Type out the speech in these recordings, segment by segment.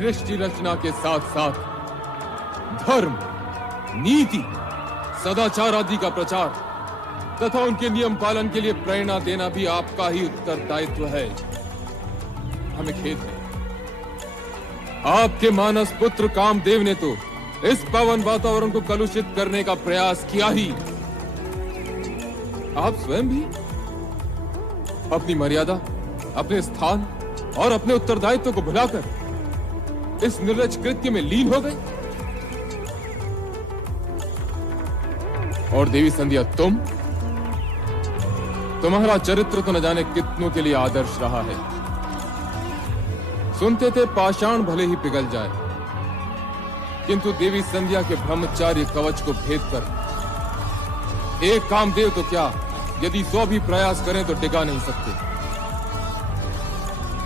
सृष्टि रचना के साथ साथ धर्म, नीति, सदाचार आदि का प्रचार तथा उनके नियम पालन के लिए प्रेरणा देना भी आपका ही उत्तरदायित्व है। हमें खेद है, आपके मानस पुत्र कामदेव ने तो इस पावन वातावरण को कलुषित करने का प्रयास किया ही। आप स्वयं भी अपनी मर्यादा, अपने स्थान और अपने उत्तरदायित्व को भुलाकर इस निर्लज कृत्य में लीन हो गए। और देवी संध्या, तुम्हारा चरित्र तो न जाने कितनों के लिए आदर्श रहा है। सुनते थे पाषाण भले ही पिघल जाए, किंतु देवी संध्या के ब्रह्मचार्य कवच को भेद कर एक कामदेव तो क्या, यदि 100 भी प्रयास करें तो टिका नहीं सकते।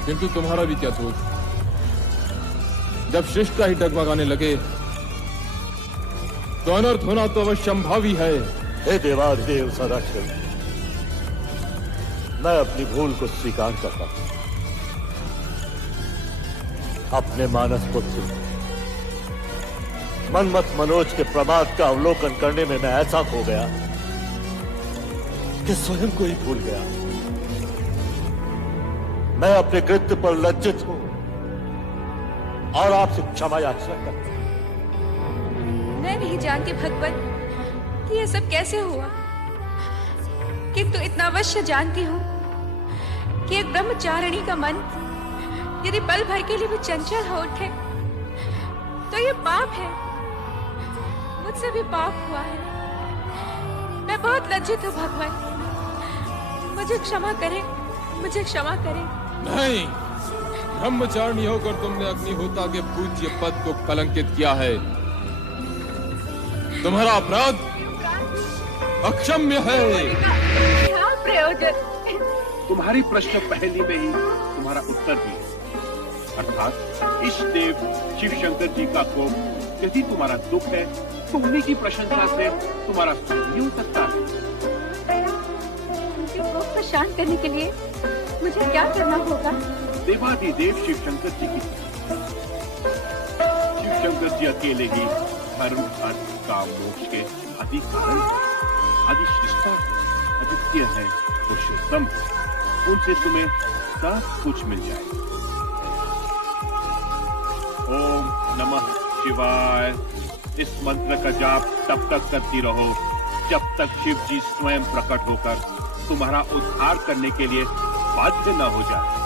किंतु तुम्हारा भी क्या दोष, जब शिष्टा ही डगमगाने लगे तो अनर्थ होना तो अवश्यंभावी है। हे देवाधिदेव सदाशिव, मैं अपनी भूल को स्वीकार करता हूं। अपने मानस पुत्र मनमत मनोज के प्रमाद का अवलोकन करने में मैं ऐसा खो गया कि स्वयं को ही भूल गया। मैं अपने कृत्य पर लज्जित हूं और आपसे क्षमा याचना करता हूं। मैं नहीं जानती भगवान कि यह सब कैसे हुआ, किंतु इतना अवश्य जानती हूँ कि एक ब्रह्मचारिणी का मन यदि पल भर के लिए भी चंचल हो उठे तो ये पाप है। मुझसे भी पाप हुआ है। मैं बहुत लज्जित हूँ भगवान, मुझे क्षमा करें, मुझे क्षमा करें। नहीं, ब्रह्मचारिणी होकर तुमने अग्निहोता के पूज्य पद को कलंकित किया है। तुम्हारा अपराध अक्षम्य है। क्या प्रयोजन? तुम्हारी प्रश्न पहली में ही तुम्हारा उत्तर भी है। अर्थात इष्ट देव शिव शंकर जी का कोप यदि तुम्हारा दुख है तो उन्हीं की प्रशंसा से तुम्हारा सुख नहीं हो सकता है। उनके कोप को शांत करने के लिए मुझे क्या करना होगा? देवाधिदेव शिव शंकर जी की शिव शंकर जी अकेले ही धर्म, अर्थ, काम, मोक्ष के आदि कारण, आदि श्रेष्ठता, अद्वितीय है, पुरुषोत्तम, उनसे तुम्हें सब कुछ मिल जाए। ओम नमः शिवाय इस मंत्र का जाप तब तक करती रहो जब तक शिव जी स्वयं प्रकट होकर तुम्हारा उद्धार करने के लिए बाध्य न हो जाए।